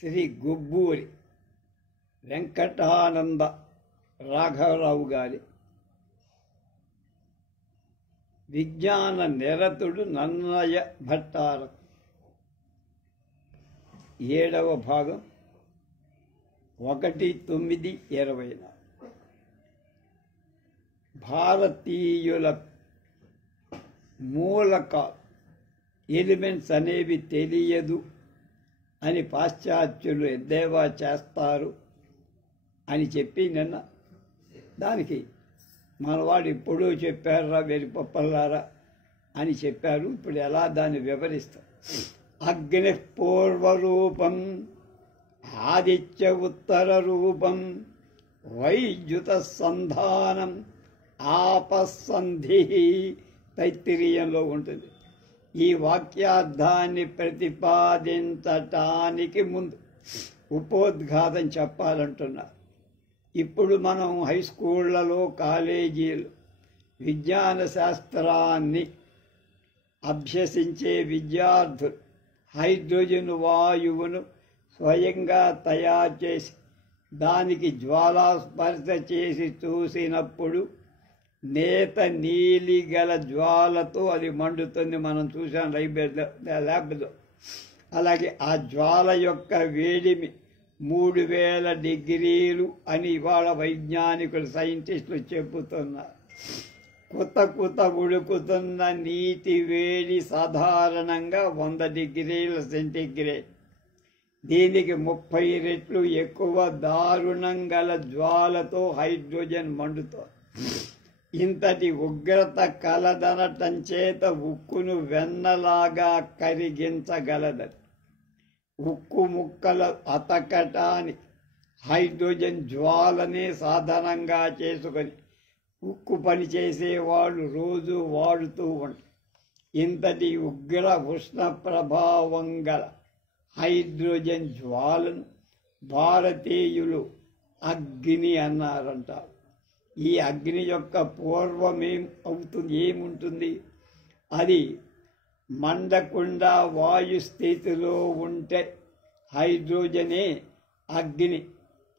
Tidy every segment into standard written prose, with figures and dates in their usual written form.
శ్రీ గుబ్బూరి వెంకటానంద రాఘవరావు గారి విజ్ఞాన నిరతుడు నన్నయ భట్టారకం 7వ భాగం 1/9/24 భారతీయుల మూలకాలు ఎలిమెంట్స్ అనేవి తెలియదు అని పాశ్చాత్యులు ఎద్దేవా చేస్తారు అని చెప్పి నిన్న దానికి మనవాడు ఇప్పుడు చెప్పారా వెరిపప్పలారా అని చెప్పారు. ఇప్పుడు ఎలా దాన్ని వివరిస్తారు? అగ్ని పూర్వరూపం, ఆదిత్య ఉత్తర రూపం, వైద్యుత సంధానం, ఆపస్సంధి తైత్తిరీయంలో ఉంటుంది. ఈ వాక్యార్థాన్ని ప్రతిపాదించటానికి ముందు ఉపోద్ఘాతం చెప్పాలంటున్నారు. ఇప్పుడు మనం హై స్కూళ్లలో కాలేజీలు విజ్ఞాన శాస్త్రాన్ని అభ్యసించే విద్యార్థులు హైడ్రోజన్ వాయువును స్వయంగా తయారు చేసి దానికి జ్వాలాస్పర్శ చేసి చూసినప్పుడు నేత నీలి గల జ్వాలతో అది మండుతుంది. మనం చూసాం ల్యాబ్లో. అలాగే ఆ జ్వాల యొక్క వేడిమి 3000 డిగ్రీలు అని ఇవాళ వైజ్ఞానికులు సైంటిస్టులు చెబుతున్నారు. కొత్త ఉడుకుతున్న నీటి వేడి సాధారణంగా 100 డిగ్రీల సెంటీగ్రేడ్. దీనికి 30 రెట్లు ఎక్కువ దారుణం గల జ్వాలతో హైడ్రోజన్ మండుతోంది. ఇంతటి ఉగ్రత కలదనటం చేత ఉక్కును వెన్నలాగా కరిగించగలదని. ఉక్కు ముక్కల అతకటానికి హైడ్రోజన్ జ్వాలనే సాధనంగా చేసుకొని ఉక్కు పని చేసేవాళ్ళు రోజు వాడుతూ ఉంటారు. ఇంతటి ఉగ్ర ఉష్ణ ప్రభావం గల హైడ్రోజన్ జ్వాలను భారతీయులు అగ్ని అన్నారంటారు. ఈ అగ్ని యొక్క పూర్వం ఏముంటుంది? అది మండకుండా వాయు స్థితిలో ఉంటే హైడ్రోజనే అగ్ని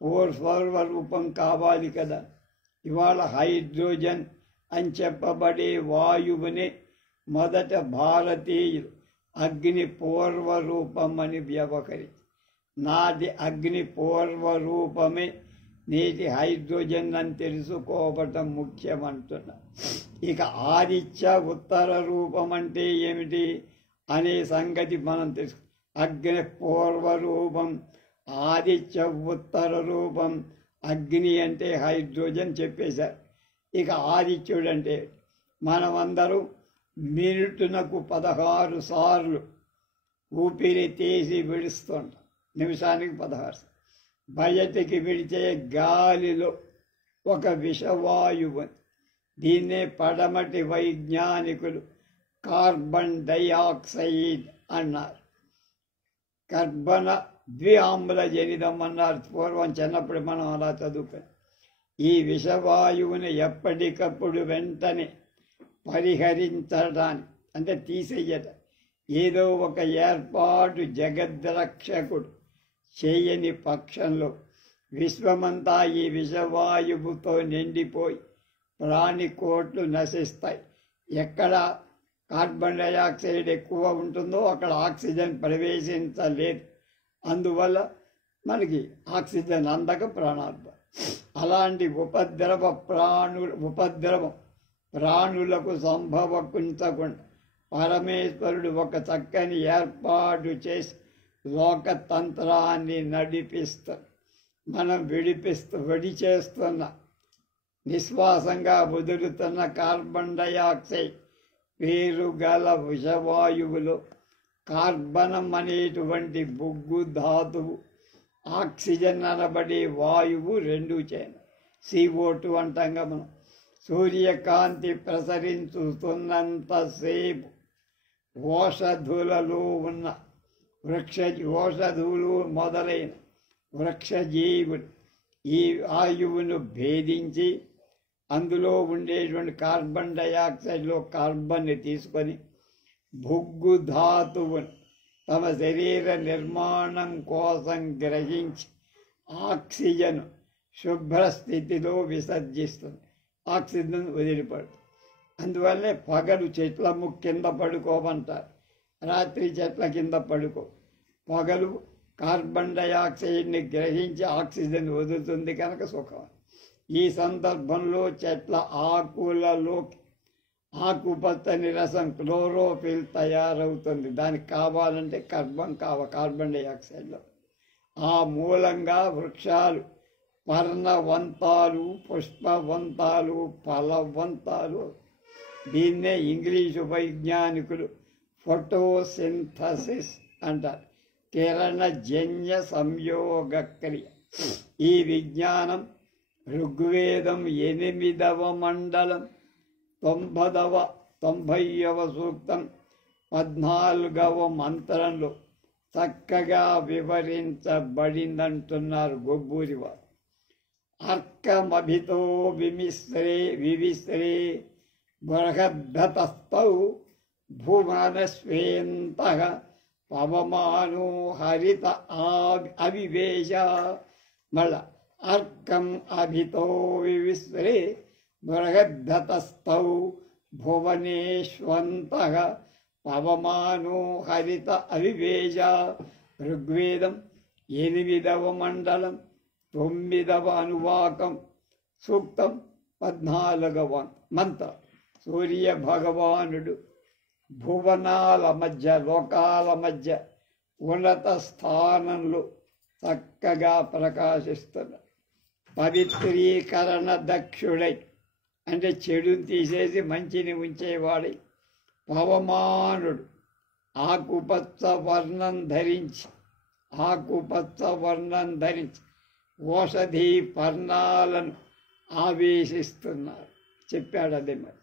పూర్వరూపం కావాలి కదా. ఇవాళ హైడ్రోజన్ అని చెప్పబడే వాయువునే మొదట భారతీయులు అగ్ని పూర్వరూపం అని వ్యవహరించి నాటి అగ్ని పూర్వరూపమే నేటి హైడ్రోజన్ అని తెలుసుకోవటం ముఖ్యమంటున్నా. ఇక ఆదిత్య ఉత్తర రూపం అంటే ఏమిటి అనే సంగతి మనం తెలుసు. అగ్ని పూర్వరూపం, ఆదిత్య ఉత్తర రూపం, అగ్ని అంటే హైడ్రోజన్ చెప్పేశారు. ఇక ఆదిత్యుడు అంటే మనమందరం మినిటునకు 16 సార్లు ఊపిరి తీసి విడుస్తుంటాం. నిమిషానికి 16. బయటికి విడిచే గాలిలో ఒక విషవాయువు, దీన్నే పడమటి వైజ్ఞానికులు కార్బన్ డైఆక్సైడ్ అన్నారు. కర్బన ద్విఆమ్లజనితం అన్నారు. పూర్వం చిన్నప్పుడు మనం అలా చదువుకుని. ఈ విషవాయువుని ఎప్పటికప్పుడు వెంటనే పరిహరించడానికి అంటే తీసేయటం ఏదో ఒక ఏర్పాటు జగద్రక్షకుడు చేయని పక్షంలో విశ్వమంతా ఈ విషవాయువుతో నిండిపోయి ప్రాణికోట్లు నశిస్తాయి. ఎక్కడ కార్బన్ డైఆక్సైడ్ ఎక్కువ ఉంటుందో అక్కడ ఆక్సిజన్ ప్రవేశించలేదు. అందువల్ల మనకి ఆక్సిజన్ అందక ప్రాణాలు. అలాంటి ఉపద్రవం ప్రాణులకు సంభవించకుండా పరమేశ్వరుడు ఒక చక్కని ఏర్పాటు చేసి లోకతంత్రాన్ని నడిపిస్తాడు. మనం విడిచేస్తున్న నిశ్వాసంగా వదులుతున్న కార్బన్ డైఆక్సైడ్ పేరుగల విషవాయువులో కార్బనం అనేటువంటి బొగ్గు ధాతువు, ఆక్సిజన్ అనబడే వాయువు 2 చేయాలి. CO2 అంటాంగా మనం. సూర్యకాంతి ప్రసరించుతున్నంతసేపు ఓషధులలో ఉన్న ఓషధువులు మొదలైన వృక్షజీవులు ఈ వాయువును భేదించి అందులో ఉండేటువంటి కార్బన్ డైఆక్సైడ్లో కార్బన్ని తీసుకొని బొగ్గు ధాతువును తమ శరీర నిర్మాణం కోసం గ్రహించి ఆక్సిజన్ శుభ్ర స్థితిలో విసర్జిస్తుంది. ఆక్సిజన్ వదిలిపడుతుంది. అందువల్లే పగలు చెట్ల కింద పడుకోమంటారు, రాత్రి చెట్ల కింద పడుకో. పగలు కార్బన్ డైఆక్సైడ్ని గ్రహించి ఆక్సిజన్ వదులుతుంది కనుక సుఖం. ఈ సందర్భంలో చెట్ల ఆకులలో ఆకుపచ్చని రసం క్లోరోఫిల్ తయారవుతుంది. దానికి కావాలంటే కార్బన్ డైఆక్సైడ్లో. ఆ మూలంగా వృక్షాలు పర్ణవంతాలు, పుష్పవంతాలు, ఫలవంతాలు. దీన్నే ఇంగ్లీషు వైజ్ఞానికులు ఫోటోసింథసిస్ అంటారు, కిరణజన్య సంయోగ క్రియ. ఈ విజ్ఞానం ఋగ్వేదం 8వ మండలం 90వ సూక్తం 14వ మంత్రంలో చక్కగా వివరించబడిందంటున్నారు గొబ్బూరి వారు. అర్కమభితో వివిశ్రే బృహద్దతస్థౌ భువనస్వేంతః పవమానో హరిత అవివేశ. మళ్ళా అర్కం అభితో వివిశ్రే బృహద్దతస్థౌ భువనేష్వంతః పవమానో హరిత అవివేశ. ఋగ్వేదం 8వ మండలం 9వ అనువాకం సూక్తం 14వ మంత్రం. సూర్య భగవానుడు భువనాల మధ్య, లోకాల మధ్య ఉన్నత స్థానంలో చక్కగా ప్రకాశిస్తున్నాడు. పవిత్రీకరణ దక్షుడై అంటే చెడుని తీసేసి మంచిని ఉంచేవాడై, పవమానుడు ఆకుపచ్చ వర్ణం ధరించి ఓషధీ పర్ణాలను ఆవేశిస్తున్నారు చెప్పాడు. అదే మరి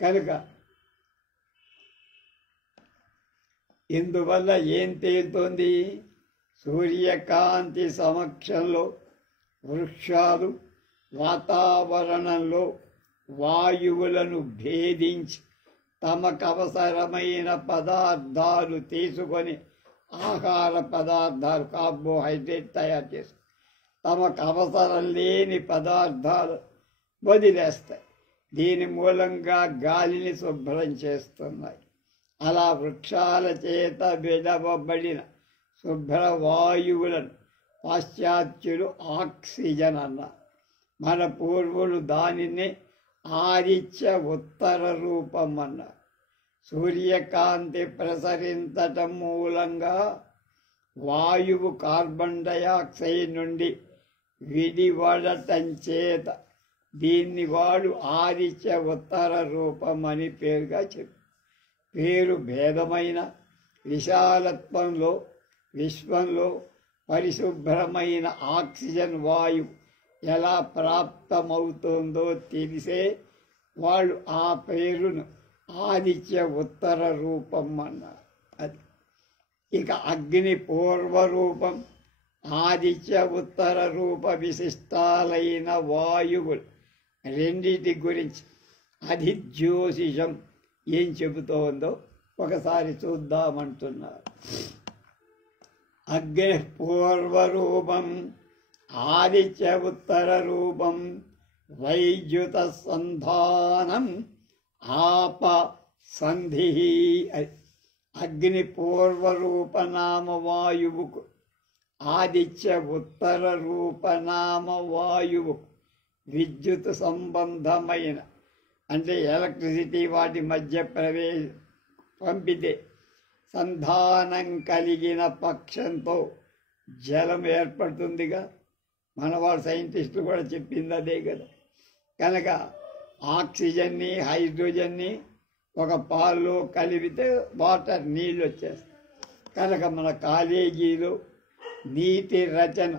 కనుక ఇందువల్ల ఏం తేలుతోంది? సూర్యకాంతి సమక్షంలో వృక్షాలు వాతావరణంలో వాయువులను భేదించి తమకు అవసరమైన పదార్థాలు తీసుకొని ఆహార పదార్థాలు కార్బోహైడ్రేట్ తయారు చేస్తాయి. తమకు అవసరం లేని పదార్థాలు వదిలేస్తాయి. దీని మూలంగా గాలిని శుభ్రం చేస్తున్నాయి. అలా వృక్షాల చేత విడవబడిన శుభ్ర వాయువులను పాశ్చాత్యులు ఆక్సిజన్ అన్నారు. మన పూర్వులు దానిని ఆదిత్య ఉత్తర రూపం అన్నారు. సూర్యకాంతి ప్రసరించటం మూలంగా వాయువు కార్బన్ డైఆక్సైడ్ నుండి విడివడటం చేత దీన్ని వాడు ఆదిత్య ఉత్తర రూపం అని పేరుగా చెప్పారు. పేరు భేదమైన విశాలత్వంలో విశ్వంలో పరిశుభ్రమైన ఆక్సిజన్ వాయువు ఎలా ప్రాప్తమవుతుందో తెలిసే వాళ్ళు ఆ పేరును ఆదిత్య ఉత్తర రూపం అన్నారు. అది ఇక అగ్ని పూర్వరూపం, ఆదిత్య ఉత్తర రూప విశిష్టాలైన వాయువులు రెండిటి గురించి అధిజ్యోతిషం ఏం చెబుతోందో ఒకసారి చూద్దామంటున్నారు. అగ్ని పూర్వరూపం ఆదిత్య ఉత్తర రూపం వైద్యుత సంధానం ఆప సంధి. అగ్ని పూర్వరూపనామ వాయువుకు ఆదిత్య ఉత్తర రూపనామ వాయువుకు విద్యుత్ సంబంధమైన అంటే ఎలక్ట్రిసిటీ వాటి మధ్య పంపితే సంధానం కలిగిన పక్షంతో జలం ఏర్పడుతుందిగా. మనవాడు సైంటిస్టులు కూడా చెప్పింది అదే కదా. కనుక ఆక్సిజన్ని హైడ్రోజన్ని ఒక పాల్లో కలిపితే వాటర్ నీళ్ళు వచ్చేస్తాయి. కనుక మన కాలేజీలో నీటి రచన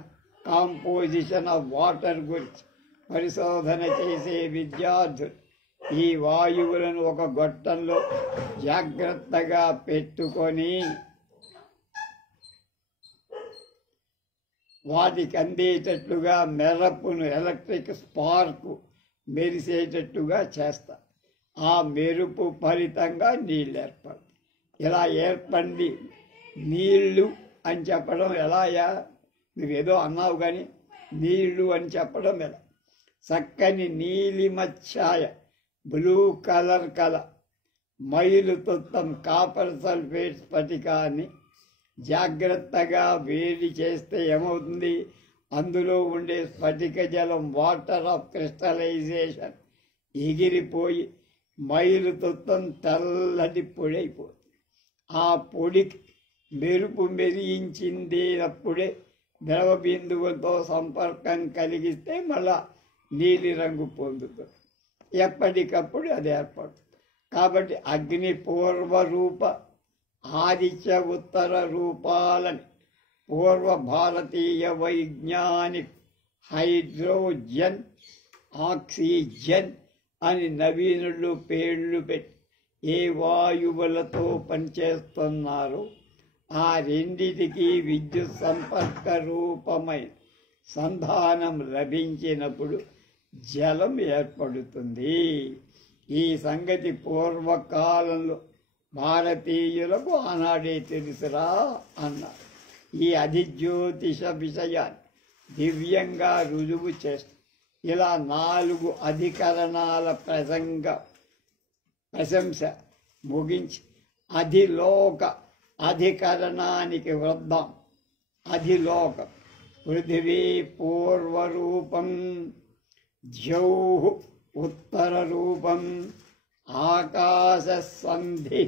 కాంపోజిషన్ ఆఫ్ వాటర్ గురించి పరిశోధన చేసే విద్యార్థులు ఈ వాయువులను ఒక గొట్టంలో జాగ్రత్తగా పెట్టుకొని వాటికి అందేటట్లుగా మెరుపును ఎలక్ట్రిక్ స్పార్క్ మెరిసేటట్టుగా చేస్తారు. ఆ మెరుపు ఫలితంగా నీళ్ళు ఏర్పడతాయి. ఇలా ఏర్పడి నీళ్ళు అని చెప్పడం ఎలాయా? నువ్వేదో అన్నావు కానీ నీళ్ళు అని చెప్పడం ఎలా? చక్కని నీలిమఛాయ బ్లూ కలర్ మైలు తొత్తం కాపర్ సల్ఫేట్ స్ఫటికాన్ని జాగ్రత్తగా వేడి చేస్తే ఏమవుతుంది? అందులో ఉండే స్ఫటిక జలం వాటర్ ఆఫ్ క్రిస్టలైజేషన్ ఎగిరిపోయి మైలు తొత్తం తెల్లటి పొడి అయిపోతుంది. ఆ పొడికి మెరుపు మెరియించిందేనప్పుడే ద్రవ బిందువులతో సంపర్కం కలిగిస్తే మళ్ళా నీలి రంగు పొందుతుంది. ఎప్పటికప్పుడు అది ఏర్పడుతుంది. కాబట్టి అగ్ని పూర్వరూప ఆదిత్య ఉత్తర రూపాలని పూర్వ భారతీయ వైజ్ఞానిక్ హైడ్రోజన్ ఆక్సిజన్ అని నవీనులు పేర్లు పెట్టి ఏ వాయువులతో పనిచేస్తున్నారో ఆ రెండిటికి విద్యుత్ సంపర్క రూపమైన సంధానం లభించినప్పుడు జలం ఏర్పడుతుంది. ఈ సంగతి పూర్వకాలంలో భారతీయులకు ఆనాడే తెలుసురా అన్నారు. ఈ అధిజ్యోతిష విషయాన్ని దివ్యంగా రుజువు చేస్తారు. ఇలా 4 అధికరణాల ప్రశంస ముగించి అధిలోక అధికరణానికి వద్దాం. అధిలోకం పృథివీ పూర్వరూపం, ద్యౌః ఉత్తర రూపం, ఆకాశ సంధి,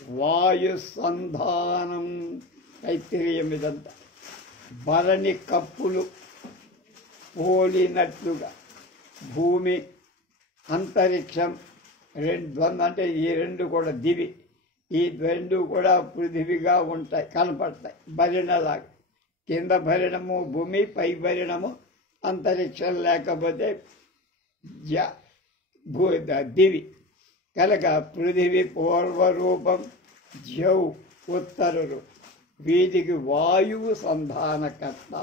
వాయు సంధానం. తైత్తిరీయం ఇదంతా భరణి కప్పులు పోలినట్లుగా భూమి అంతరిక్షం అంటే ఈ రెండు కూడా దివి, ఈ రెండు కూడా పృథివిగా ఉంటాయి, కనపడతాయి భరిణలాగా. కింద భరిణము భూమి, పై భరిణము అంతరిక్షం లేకపోతే దివి. కనుక పృథివి పూర్వరూపం, ద్యౌ ఉత్తర రూపం. వీటికి వాయువు సంధానకర్త.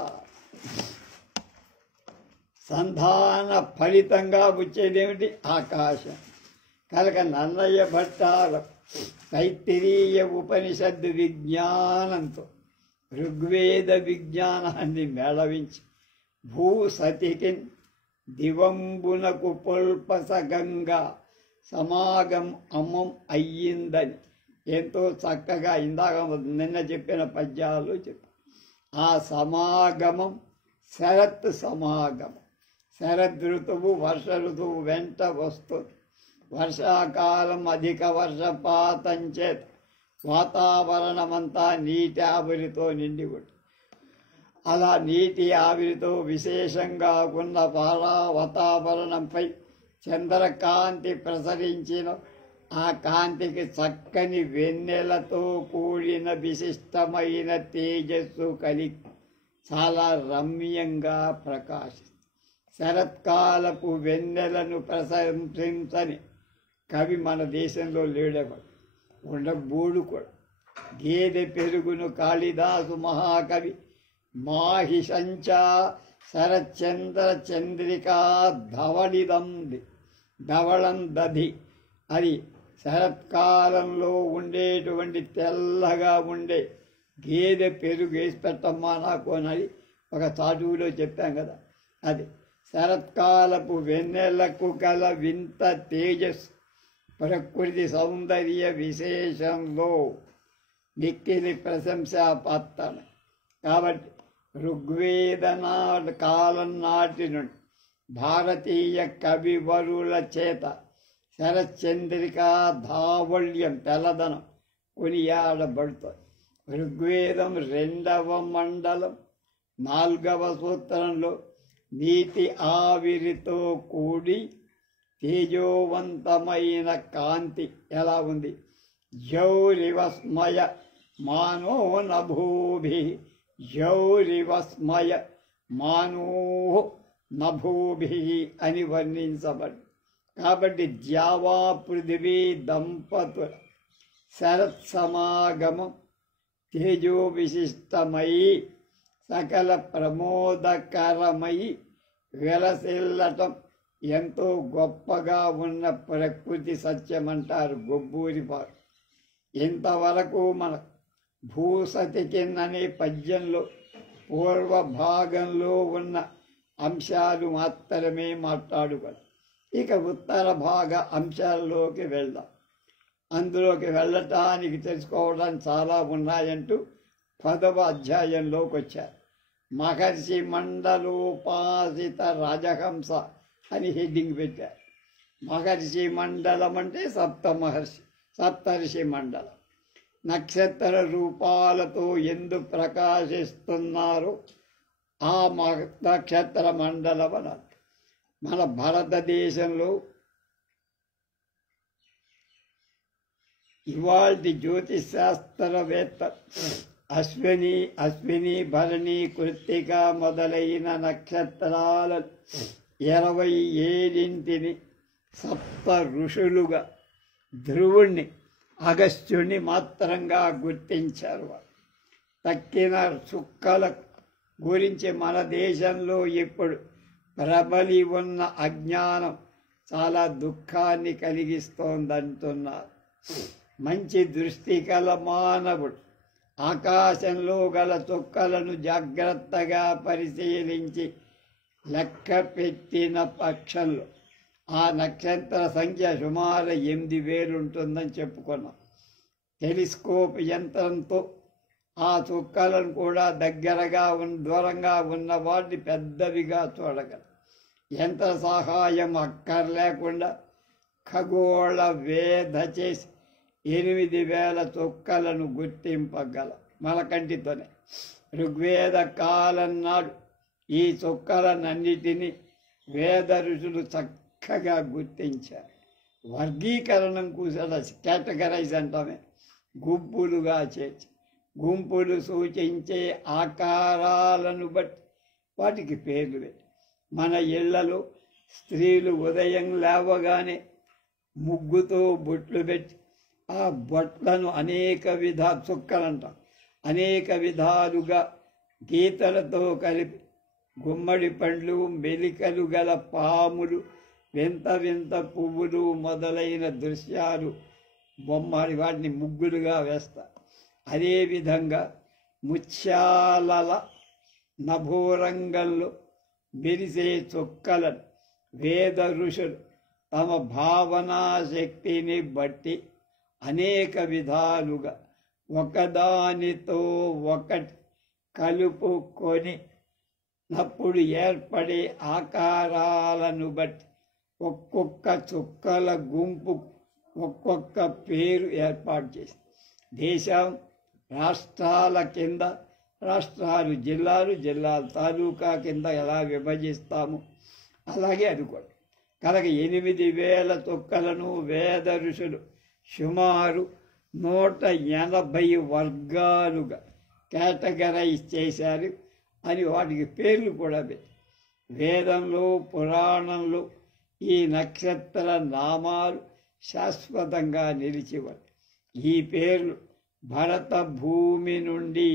సంధాన ఫలితంగా వచ్చేదేమిటి? ఆకాశం. కనుక నన్నయ్య భట్టాల తైత్తిరీయ ఉపనిషత్తు విజ్ఞానంతో ఋగ్వేద విజ్ఞానాన్ని మేళవించి భూసతికి దివంబునకు పుల్పసగంగా సమాగం అమ్మం అయ్యిందని ఎంతో చక్కగా ఇందాక నిన్న చెప్పిన పద్యాలు చెప్పారు. ఆ సమాగమం శరత్ సమాగమం. శరద్ ఋతువు వర్ష ఋతువు వెంట వస్తుంది. వర్షాకాలం అధిక వర్షపాతం చేత వాతావరణమంతా నీటి ఆవిరితో నిండి ఉంటుంది. అలా నీటి ఆవిరితో విశేషంగా ఉన్న వాతావరణంపై చంద్రకాంతి ప్రసరించిన ఆ కాంతికి చక్కని వెన్నెలతో కూడిన విశిష్టమైన తేజస్సు కలిగి చాలా రమ్యంగా ప్రకాశిస్తుంది. శరత్కాలపు వెన్నెలను ప్రశంసించని కవి మన దేశంలో లేడేవాడు, ఉండబోడు కూడా. గేదె పెరుగును కాళిదాసు మహాకవి మాహిషంచా శరచంద్ర చంద్రికా ధవళం దధి అది శరత్కాలంలో ఉండేటువంటి తెల్లగా ఉండే గేదె పెరుగు వేసి పెట్టమ్మా నాకు అని ఒక చాటువులో చెప్పాం కదా. అది శరత్కాలపు వెన్నెలకు గల వింత తేజస్సు ప్రకృతి సౌందర్య విశేషంలో మిక్కిలి ప్రశంసాపాత్ర. కాబట్టి ఋగ్వేద కాలం నాటి నుండి భారతీయ కవివరుల చేత శరచంద్రికా ధావళ్యం తెల్లదనం కొనియాడబడుతుంది. ఋగ్వేదం 2వ మండలం 4వ సూత్రంలో నీటి ఆవిరితో కూడి తేజోవంతమైన కాంతి ఎలా ఉంది? జౌరివస్మయ మానో నభూభి, జౌరివస్మయ మానో నభూభి అని వర్ణించబడి. కాబట్టి ద్యావా పృథివీ దంపతుల శరత్ సమాగమం తేజో విశిష్టమై సకల ప్రమోదకరమై వెలసిల్లటం ఎంతో గొప్పగా ఉన్న ప్రకృతి సత్యమంటారు గొబ్బూరి వారు. ఇంతవరకు మన భూసతి కిందనే పద్యంలో పూర్వ భాగంలో ఉన్న అంశాలు మాత్రమే మాట్లాడుకోవాలి. ఇక ఉత్తర భాగ అంశాల్లోకి వెళ్దాం. అందులోకి వెళ్ళటానికి తెలుసుకోవడానికి చాలా ఉన్నాయంటూ 10వ అధ్యాయంలోకి వచ్చారు. మహర్షి మండలోపాసిత రాజహంస అని హెడ్డింగ్ పెట్టారు. మహర్షి మండలం అంటే సప్తర్షి మండలం. నక్షత్ర రూపాలతో ఎందు ప్రకాశిస్తున్నారో ఆ నక్షత్ర మండలం అన్నారు. మన భారతదేశంలో ఇవాళ జ్యోతిష్ శాస్త్రవేత్త అశ్విని భరణి కృత్తిక మొదలైన నక్షత్రాల 27 సప్త ఋషులుగా ధ్రువుణ్ణి అగస్త్యుణ్ణి మాత్రంగా గుర్తించారు. తక్కిన చుక్కల గురించి మన దేశంలో ఇప్పుడు ప్రబలి ఉన్న అజ్ఞానం చాలా దుఃఖాన్ని కలిగిస్తోందంటున్నారు. మంచి దృష్టి గల మానవుడు ఆకాశంలో గల చుక్కలను జాగ్రత్తగా పరిశీలించి లెక్క పెట్టిన పక్షంలో ఆ నక్షత్ర సంఖ్య సుమారు 8,000 ఉంటుందని చెప్పుకున్నాం. టెలిస్కోప్ యంత్రంతో ఆ చుక్కలను కూడా దూరంగా ఉన్న వాటిని పెద్దవిగా చూడగలరు. యంత్ర సహాయం అక్కర్లేకుండా ఖగోళ వేధ చేసి 8,000 చుక్కలను గుర్తింపగల మన కంటితోనే. ఋగ్వేద కాలం నాడు ఈ చుక్కలనన్నిటినీ వేద ఋషులు చక్కగా గుర్తించారు. వర్గీకరణం కూడా కేటగరైజ్ అంటామే, గుంపులుగా చేర్చి గుంపులు సూచించే ఆకారాలను బట్టి వాటికి పేర్లు పెట్టి మన ఇళ్లలో స్త్రీలు ఉదయం లేవగానే ముగ్గుతో బొట్లు పెట్టి ఆ బొట్లను చుక్కలంటాం అనేక విధాలుగా గీతలతో కలిపి గుమ్మడి పండ్లు, మెలికలు గల పాములు, వింత వింత పువ్వులు మొదలైన దృశ్యాలు వాటిని ముగ్గులుగా వేస్తారు. అదేవిధంగా ముత్యాల నభోరంగంలో మెరిసే చుక్కలను వేద ఋషులు తమ భావనా శక్తిని బట్టి అనేక విధాలుగా ఒకదానితో ఒకటి కలుపుకొని నప్పుడు ఏర్పడే ఆకారాలను బట్టి ఒక్కొక్క చుక్కల గుంపు ఒక్కొక్క పేరు ఏర్పాటు చేసి దేశం రాష్ట్రాల కింద రాష్ట్రాలు జిల్లాలు తాలూకా కింద ఎలా విభజిస్తాము అలాగే అనుకోండి. కనుక 8,000 చుక్కలను వేద ఋషులు సుమారు 180 వర్గాలుగా కేటగరైజ్ చేశారు అని వాటికి పేర్లు కూడా పెట్టి వేదంలో పురాణంలో ఈ నక్షత్ర నామాలు శాశ్వతంగా నిలిచివని ఈ పేర్లు భరత భూమి నుండి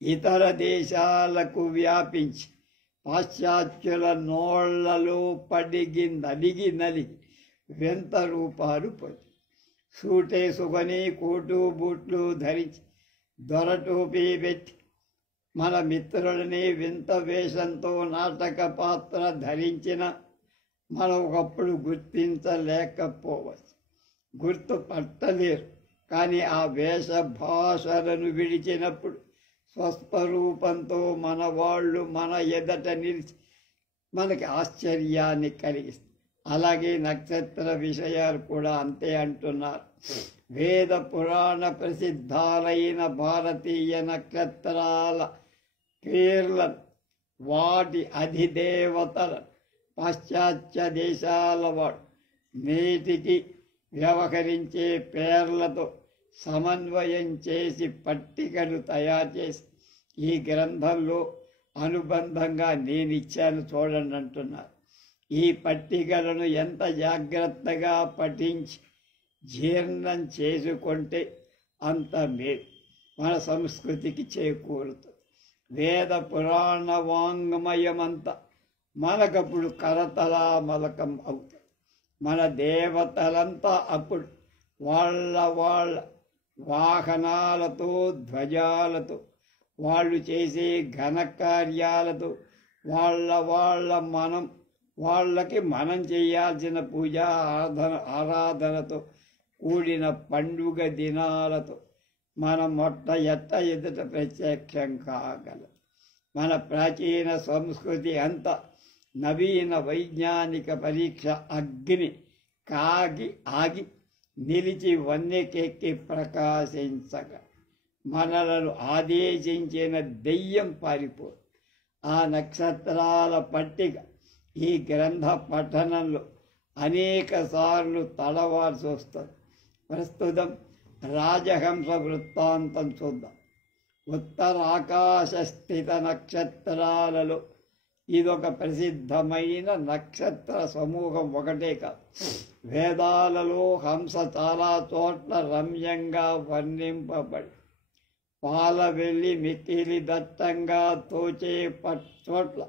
ఇతర దేశాలకు వ్యాపించి పాశ్చాత్యుల నోళ్లలో నలిగి వింత రూపాలు పొంది సూటేసుకొని కోటు బూట్లు ధరించి దొరటోపీ పెట్టి మన మిత్రులని వింత వేషంతో నాటక పాత్ర ధరించిన మనం ఒకప్పుడు గుర్తించలేకపోవచ్చు, గుర్తుపట్టలేరు. కానీ ఆ వేష భాషలను విడిచినప్పుడు స్వస్వరూపంతో మన వాళ్ళు మన ఎదట నిలిచి మనకి ఆశ్చర్యాన్ని కలిగిస్తారు. అలాగే నక్షత్ర విషయాలు కూడా అంతే అంటున్నారు. వేద పురాణ ప్రసిద్ధాలైన భారతీయ నక్షత్రాల పేర్లను వాటి అధిదేవతలను పాశ్చాత్య దేశాల వాడు నేటికి వ్యవహరించే పేర్లతో సమన్వయం చేసి పట్టికలు తయారు చేసి ఈ గ్రంథంలో అనుబంధంగా నేనిచ్చాను చూడండి అంటున్నారు. ఈ పట్టికలను ఎంత జాగ్రత్తగా పఠించి జీర్ణం చేసుకుంటే అంత మేలు మన సంస్కృతికి చేకూరుతుంది. వేద పురాణ వాంగ్మయమంతా మనకప్పుడు కరతలామలకం అవుతుంది. మన దేవతలంతా అప్పుడు వాళ్ళ వాహనాలతో, ధ్వజాలతో, వాళ్ళు చేసే ఘనకార్యాలతో, వాళ్ళకి మనం చేయాల్సిన పూజా ఆరాధనతో కూడిన పండుగ దినాలతో మన ఎదుట ప్రత్యక్షం కాగలదు. మన ప్రాచీన సంస్కృతి అంతా నవీన వైజ్ఞానిక పరీక్ష అగ్ని ఆగి నిలిచి వన్నెకెక్కి ప్రకాశించగా మనలను ఆదేశించిన దెయ్యం పారిపోదు. ఆ నక్షత్రాల పట్టిక ఈ గ్రంథ పఠనంలో అనేక సార్లు తడవాల్సి వస్తుంది. ప్రస్తుతం రాజహంస వృత్తాంతం చూద్దాం. ఉత్తరాకాశ స్థిత నక్షత్రాలలో ఇదొక ప్రసిద్ధమైన నక్షత్ర సమూహం. ఒకటే కాదు, వేదాలలో హంస చాలా చోట్ల రమ్యంగా వర్ణింపబడి పాలవెల్లి మిక్కిలి దట్టంగా తోచే చోట్ల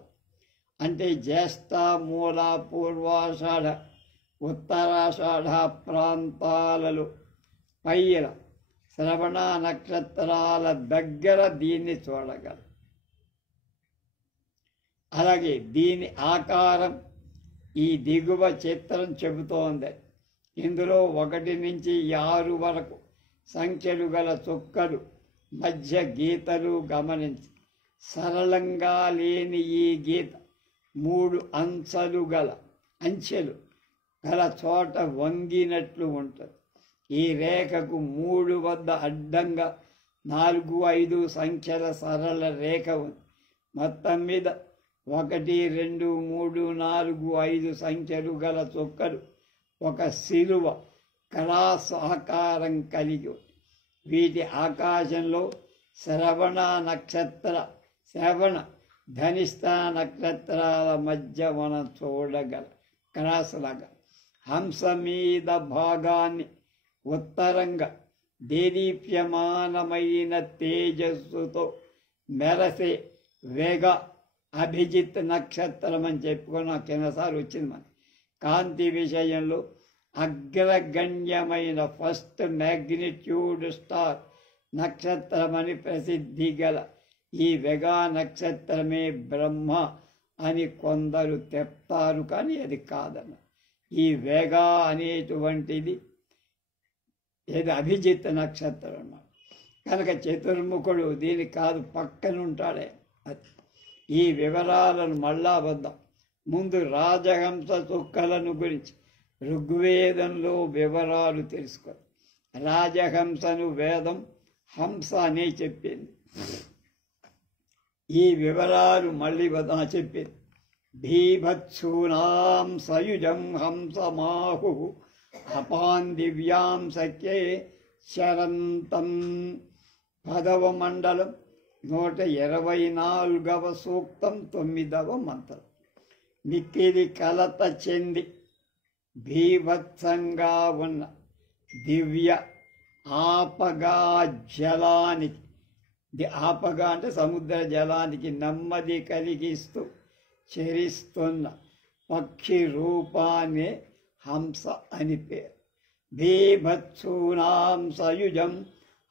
అంటే జ్యేష్ఠ, మూల, పూర్వాషాఢ, ఉత్తరాషాఢ ప్రాంతాలలో పైన శ్రవణ నక్షత్రాల దగ్గర దీన్ని చూడగలరు. అలాగే దీని ఆకారం ఈ దిగువ చిత్రం చెబుతోంది. ఇందులో 1 నుంచి 6 వరకు సంఖ్యలు గల చుక్కలు, మధ్య గీతలు గమనించి సరళంగా లేని ఈ గీత 3 అంచెలు గల చోట వంగినట్లు ఉంటుంది. ఈ రేఖకు 3 వద్ద అడ్డంగా 4, 5 సంఖ్యల సరళ రేఖ ఉంది. మొత్తం మీద 1, 2, 3, 4, 5 సంఖ్యలు గల చుక్కలు ఒక శిలువ క్రాస్ ఆకారం కలిగి ఉంది. వీటి ఆకాశంలో శ్రవణ, ధనిష్ట నక్షత్రాల మధ్య మనం చూడగల క్రాస్ లాగా. హంస మీద భాగాన్ని ఉత్తరంగా దేదీప్యమానమైన తేజస్సుతో మెరసే వేగ అభిజిత్ నక్షత్రం అని చెప్పుకున్న కిందసారి వచ్చింది. మన కాంతి విషయంలో అగ్రగణ్యమైన ఫస్ట్ మ్యాగ్నిట్యూడ్ స్టార్ నక్షత్రమని ప్రసిద్ధి గల ఈ వెగా నక్షత్రమే బ్రహ్మ అని కొందరు చెప్తారు, కానీ అది కాదన్న. ఈ వెగా అనేటువంటిది ఏది అభిజిత్ నక్షత్రం అన్నమాట. కనుక చతుర్ముఖుడు దీని కాదు, పక్కనుంటాడే. అది ఈ వివరాలను మళ్ళా వద్దాం. ముందు రాజహంస చుక్కలను గురించి ఋగ్వేదంలో వివరాలు తెలుసుకోవాలి. రాజహంసను వేదం హంస అనే చెప్పింది. ఈ వివరాలు మళ్ళీ వద్దాం చెప్పింది. భీభత్సూనాం సయుజం హంసమాహు అపాన్ దివ్యాం సఖ్యే శరంతం. 10వ మండలం 124వ సూక్తం 9వ మంత్రం. మిక్కిలి కలత చెంది భీభత్సంగా ఉన్న దివ్య ఆపగా జలానికి, ఆపగా అంటే సముద్ర జలానికి నెమ్మది కలిగిస్తూ చరిస్తున్న పక్షి రూపాన్ని హంస అని పేరు. భీభత్సూనాం సయుజం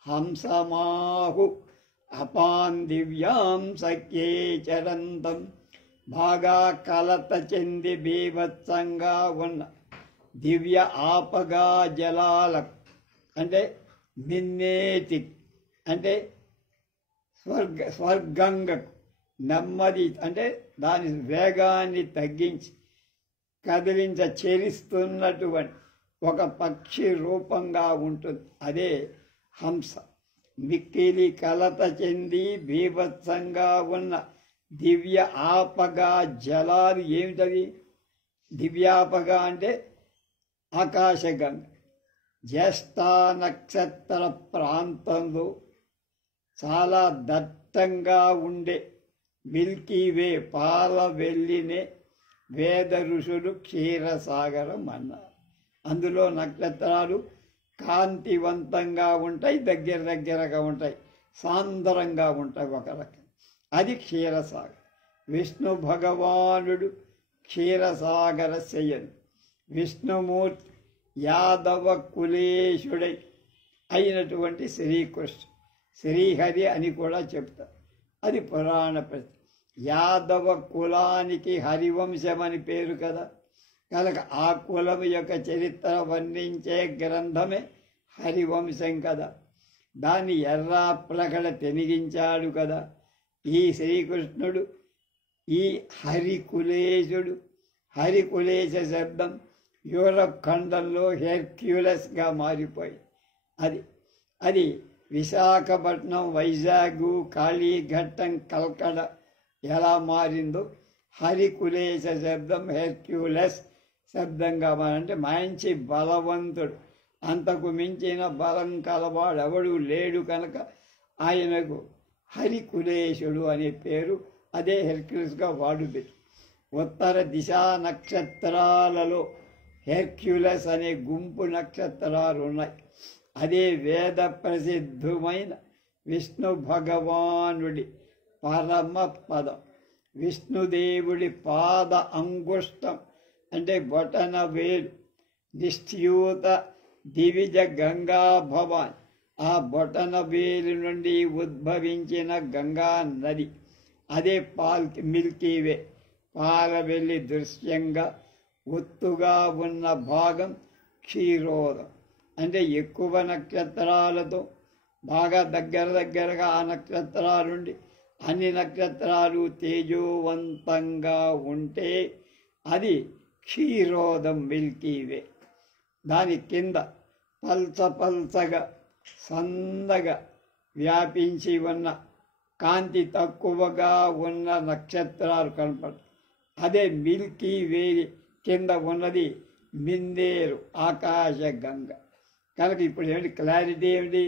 హంసమాహు అపాన్ దివ్యాం సఖ్యే చరంతం. బాగా కలత చెంది బీభత్సంగా ఉన్న దివ్య ఆపగా జలాలకు అంటే మిన్నేటి అంటే స్వర్గంగకు నెమ్మది అంటే దాని వేగాన్ని తగ్గించి చెరిస్తున్నటువంటి ఒక పక్షి రూపంగా ఉంటుంది. అదే హంస. మిక్కిలి కలత చెంది బీభత్సంగా ఉన్న దివ్య ఆపగా జలాలు ఏమిటవి? దివ్యాపగా అంటే ఆకాశగంగ. జ్యేష్ఠ నక్షత్ర ప్రాంతంలో చాలా దట్టంగా ఉండే మిల్కీవే పాల వెల్లినే వేద ఋషులు క్షీరసాగరం అన్నారు. అందులో నక్షత్రాలు కాంతివంతంగా ఉంటాయి, దగ్గరగా ఉంటాయి, సాంద్రంగా ఉంటాయి ఒక రకం. అది క్షీరసాగర్. విష్ణు భగవానుడు క్షీరసాగర శయను. విష్ణుమూర్తి యాదవ కులేశుడై అయినటువంటి శ్రీకృష్ణ శ్రీహరి అని కూడా చెప్తారు. అది పురాణ ప్రతి. యాదవ కులానికి హరివంశం అని పేరు కదా, కనుక ఆ కులం యొక్క చరిత్ర వర్ణించే గ్రంథమే హరివంశం కదా. దాన్ని ఎర్రాప్రకడ తెనిగించాడు కదా ఈ శ్రీకృష్ణుడు. ఈ హరికులేశుడు, హరికులేశ శబ్దం యూరప్ ఖండంలో హెర్క్యులస్గా మారిపోయింది. అది విశాఖపట్నం, వైజాగ్, కాళీఘట్టం, కల్కడ ఎలా మారిందో హరికులేశ శబ్దం హెర్క్యులస్ శబ్దంగా మారంటే మంచి బలవంతుడు, అంతకు మించిన బలం కలవాడు ఎవడు లేడు కనుక ఆయనకు హరికులేశుడు అనే పేరు. అదే హెర్క్యులస్గా వాడుతుంది. ఉత్తర దిశా నక్షత్రాలలో హెర్క్యులస్ అనే గుంపు నక్షత్రాలు ఉన్నాయి. అదే వేద ప్రసిద్ధమైన విష్ణు భగవానుడి పరమ పదం. విష్ణుదేవుడి పాద అంగుష్టం అంటే బొటన వేలు, నిశ్చ్యూత దివిజ గంగా భవాన్, ఆ బొటన వేలు నుండి ఉద్భవించిన గంగా నది, అదే మిల్కీవే. పాలవెల్లి దృశ్యంగా ఒత్తుగా ఉన్న భాగం క్షీరోదం. అంటే ఎక్కువ నక్షత్రాలతో బాగా దగ్గరగా ఆ నక్షత్రాలుండి అన్ని నక్షత్రాలు తేజోవంతంగా ఉంటే అది క్షీరోదం, మిల్కీవే. దాని కింద పల్చగా సన్నగా వ్యాపించి ఉన్న కాంతి తక్కువగా ఉన్న నక్షత్రాలు కనపడతాయి. అదే మిల్కీవే కింద ఉన్నది మిందేరు ఆకాశ గంగ. కనుక ఇప్పుడు ఏమిటి క్లారిటీ ఏమిటి?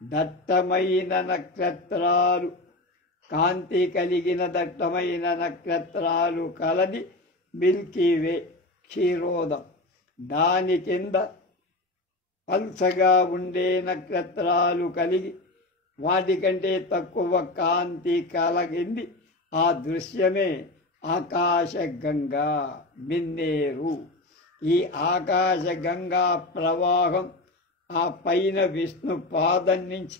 దట్టమైన నక్షత్రాలు, కాంతి కలిగిన దట్టమైన నక్షత్రాలు కలది మిల్కీవే, క్షీరోదం. దాని కింద పల్చగా ఉండే నక్షత్రాలు కలిగి వాటికంటే తక్కువ కాంతి కలిగింది. ఆ దృశ్యమే ఆకాశ గంగా, మిన్నేరు. ఈ ఆకాశ గంగా ప్రవాహం ఆ పైన విష్ణు పాదం నుంచి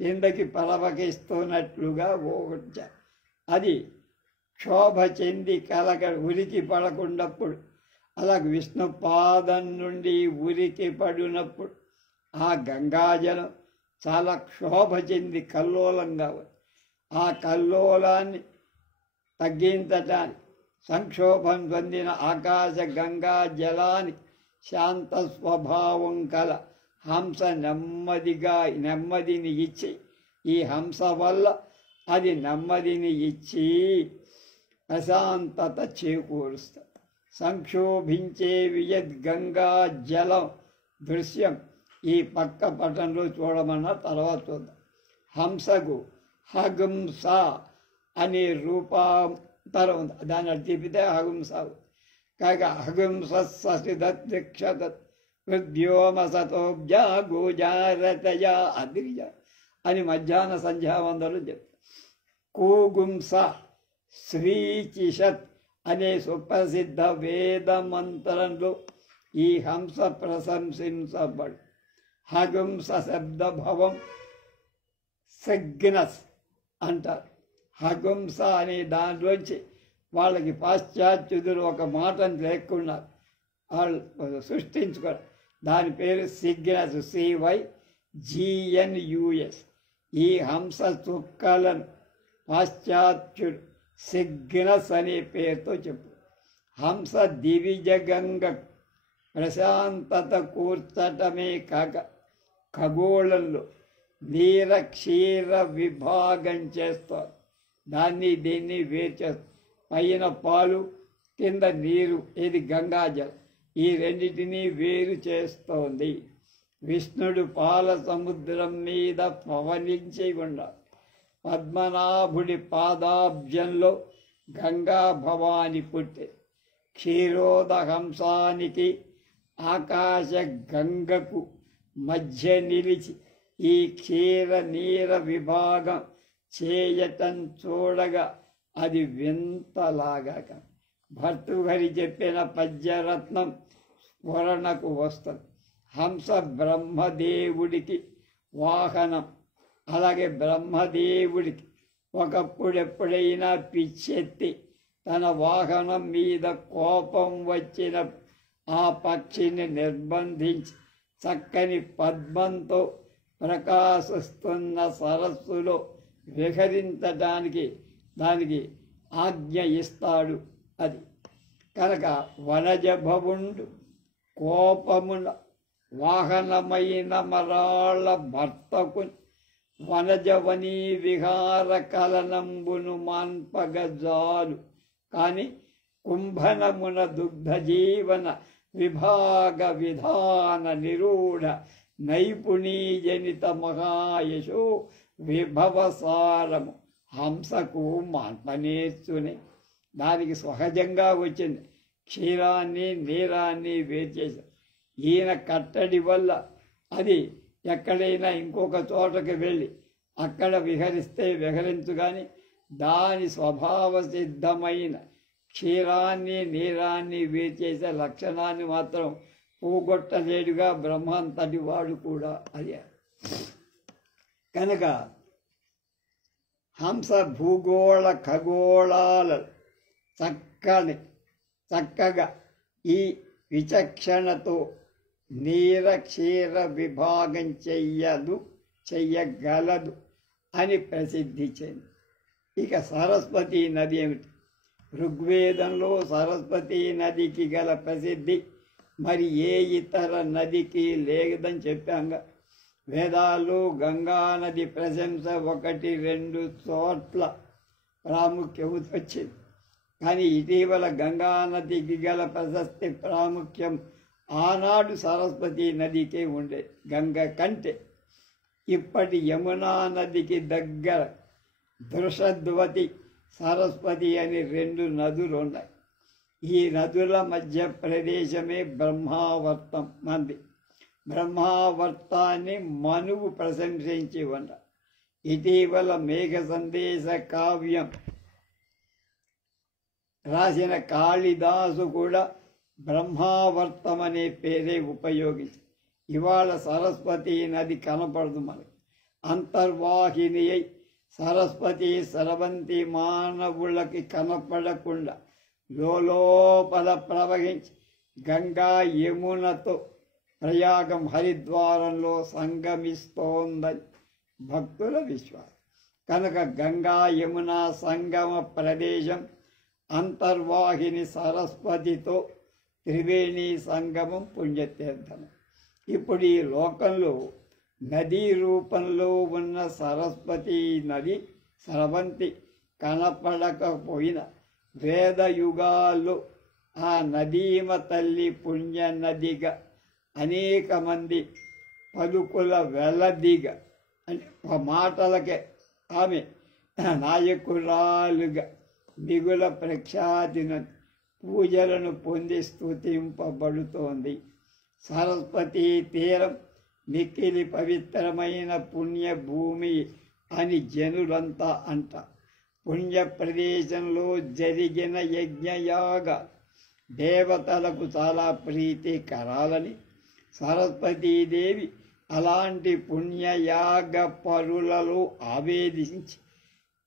కిందకి పరవకిస్తున్నట్లుగా ఊహించారు. అది క్షోభ చెంది ఉరికి పడకున్నప్పుడు, అలాగే విష్ణు పాదం నుండి ఉరికి పడినప్పుడు ఆ గంగాజలం చాలా క్షోభ చెంది కల్లోలంగా ఉంది. ఆ కల్లోలాన్ని తగ్గించటానికి సంక్షోభం పొందిన ఆకాశ గంగా జలానికి శాంత స్వభావం కల హంస నెమ్మదిని ఇచ్చి, ఈ హంస వల్ల అది నెమ్మదిని ఇచ్చి ప్రశాంతత చేకూరుస్తుంది. సంక్షోభించే వియద్గంగా జలం దృశ్యం ఈ పక్క పటంలో చూడమన్న తర్వాత చూద్దాం. హంసకు హగుంస అనే రూపాంతరం ఉంది. దాన్ని చెబితే హగుంస. కాగా హగుంస ససిదక్షత హృద్యోమసతోబ్జా గోజారతయా అద్రిజ అని మధ్యాహ్న సంధ్యావందనం చెప్తారు. కూగుంస శ్రీచిషత్ అనే సుప్రసిద్ధ వేద మంత్రంలో ఈ హంస ప్రశంసించబడు. హగుంస శబ్దభవం సిగ్నస్ అంటారు. హగుంస అనే దాంట్లోంచి వాళ్ళకి పాశ్చాత్యులు ఒక మాటను లేకున్నారు, వాళ్ళు సృష్టించుకోరు. దాని పేరు సిగ్నస్, CYGNUS. ఈ హంస చుక్కలను పాశ్చాత్యుడు సిగ్నస్ అనే పేరుతో చెప్పు. హంస దివిజగంగ ప్రశాంతత కూర్చటమే కాక ఖగోళంలో నీర క్షీర విభాగం చేస్తారు. దీన్ని వేరు చేస్తారు. పైన పాలు, కింద నీరు, ఇది గంగాజలం. ఈ రెండింటినీ వేరు చేస్తోంది. విష్ణుడు పాల సముద్రం మీద పవనించి ఉండాలి. పద్మనాభుడి పాదాబ్జంలో గంగా భవాని పుట్టే. క్షీరోద హంసానికి ఆకాశ గంగకు మధ్య నిలిచి ఈ క్షీర నీర విభాగం చేయటం చూడగా అది వింతలాగా భర్తృహరి చెప్పిన పద్యరత్నం స్మరణకు వస్తుంది. హంస బ్రహ్మదేవుడికి వాహనం. అలాగే బ్రహ్మదేవుడికి ఒకప్పుడెప్పుడైనా పిచ్చెత్తి తన వాహనం మీద కోపం వచ్చిన ఆ పక్షిని నిర్బంధించి చక్కని పద్మంతో ప్రకాశిస్తున్న సరస్సులో విహరించడానికి దానికి ఆజ్ఞ ఇస్తాడు. అది కనుక వనజభవుండు కోపమున వాహనమైన మరాళ భర్తకు వనజవనీ విహార కలనంబును మాన్పగజాలు కాని కుంభనమున దుగ్ధ జీవన విభాగ విధాన నిరూఢ నైపుణీజనిత మహాయశో విభవసారము హంసకు మాన్పనేర్చునే. దానికి సహజంగా వచ్చింది. క్షీరాన్ని నీరాన్ని వేచేశారు. ఈయన కట్టడి వల్ల అది ఎక్కడైనా ఇంకొక చోటకి వెళ్ళి అక్కడ విహరిస్తే విహరించు, కానీ దాని స్వభావ సిద్ధమైన క్షీరాన్ని నీరాన్ని వేచేసే లక్షణాన్ని మాత్రం పోగొట్టలేడుగా బ్రహ్మంతటి వాడు కూడా. అది కనుక హంస భూగోళ ఖగోళాల చక్కగా ఈ విచక్షణతో నీర క్షీర విభాగం చెయ్యగలదు అని ప్రసిద్ధి చెంది. ఇక సరస్వతీ నది ఏమిటి? ఋగ్వేదంలో సరస్వతీ నదికి గల ప్రసిద్ధి మరి ఏ ఇతర నదికి లేదని చెప్పాంగా. వేదాల్లో గంగా నది ప్రశంస 1-2 చోట్ల ప్రాముఖ్యం వచ్చింది. కానీ ఇటీవల గంగా నదికి గల ప్రశస్తి ప్రాముఖ్యం ఆనాడు సరస్వతీ నదికే ఉండే. గంగ కంటే ఇప్పటి యమునా నదికి దగ్గర దృషద్వతి, సరస్వతి అని 2 నదులు ఉన్నాయి. ఈ నదుల మధ్య ప్రదేశమే బ్రహ్మావర్తం మంది. బ్రహ్మావర్తాన్ని మనువు ప్రశంసించి ఉన్న ఇటీవల మేఘ సందేశ కావ్యం రాసిన కాళిదాసు కూడా బ్రహ్మావర్తం అనే పేరే ఉపయోగించి. ఇవాళ సరస్వతి నది కనపడదు మనకి. అంతర్వాహిని అయి సరస్వతి స్రవంతి మానవులకి కనపడకుండా లోపల ప్రవహించి గంగా యమునతో ప్రయాగం హరిద్వారంలో సంగమిస్తోందని భక్తుల విశ్వాసం. కనుక గంగా యమున సంగమ ప్రదేశం అంతర్వాహిని సరస్వతితో త్రివేణి సంగమం పుణ్యతీర్థం. ఇప్పుడు ఈ లోకంలో నదీ రూపంలో ఉన్న సరస్వతీ నది స్రవంతి కనపడకపోయినా వేద యుగాల్లో ఆ నదీమ తల్లి పుణ్య నదిగా అనేక మంది పలుకుల వెల్లదిగా అంటే మాటలకే ఆమె నాయకురాలుగా మిగుల ప్రఖ్యాతిని పూజలను పొంది స్తుతింపబడుతోంది. సరస్వతీ తీరం మిక్కిలి పవిత్రమైన పుణ్యభూమి అని జనులంతా అంట. పుణ్య ప్రదేశంలో జరిగిన యజ్ఞయాగ దేవతలకు చాలా ప్రీతికరాలని సరస్వతీదేవి అలాంటి పుణ్యయాగ పరులలో ఆవేదించి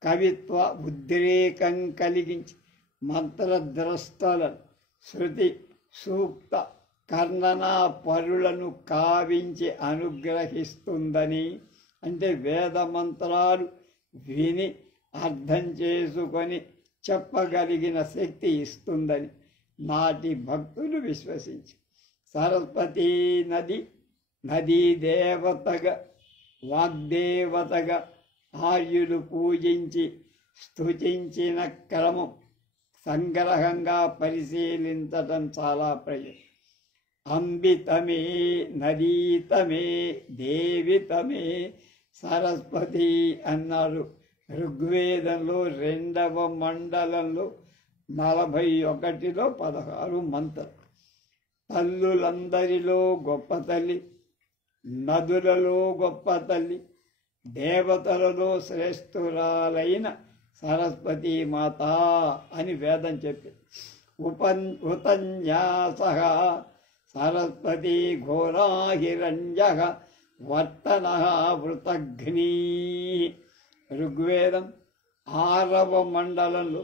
కవిత్వ ఉద్రేకం కలిగించి మంత్రద్రష్టలను శృతి సూక్త కర్ణనా పరులను కావించి అనుగ్రహిస్తుందని, అంటే వేద మంత్రాలు విని అర్థం చేసుకొని చెప్పగలిగిన శక్తి ఇస్తుందని నాటి భక్తులు విశ్వసించి సరస్వతీ నదీ దేవతగా వాగ్దేవతగా ఆర్యులు పూజించి స్తుతించిన క్రమం సంగ్రహంగా పరిశీలించటం చాలా ప్రయోజనం. అంబితమే నదీతమే దేవితమే సరస్వతి అన్నారు ఋగ్వేదంలో 2వ మండలంలో 41లో 16 మంత్రం. తల్లులందరిలో గొప్ప తల్లి, నదులలో గొప్ప తల్లి, దేవతలలో శ్రేష్ఠురాలైన సరస్వతీ మాత అని వేదం చెప్పింది. ఉపన్యాస సరస్వతీ ఘోరాహిరణ్య వర్తన వృతఘ్నీ. ఋగ్వేదం 6వ మండలంలో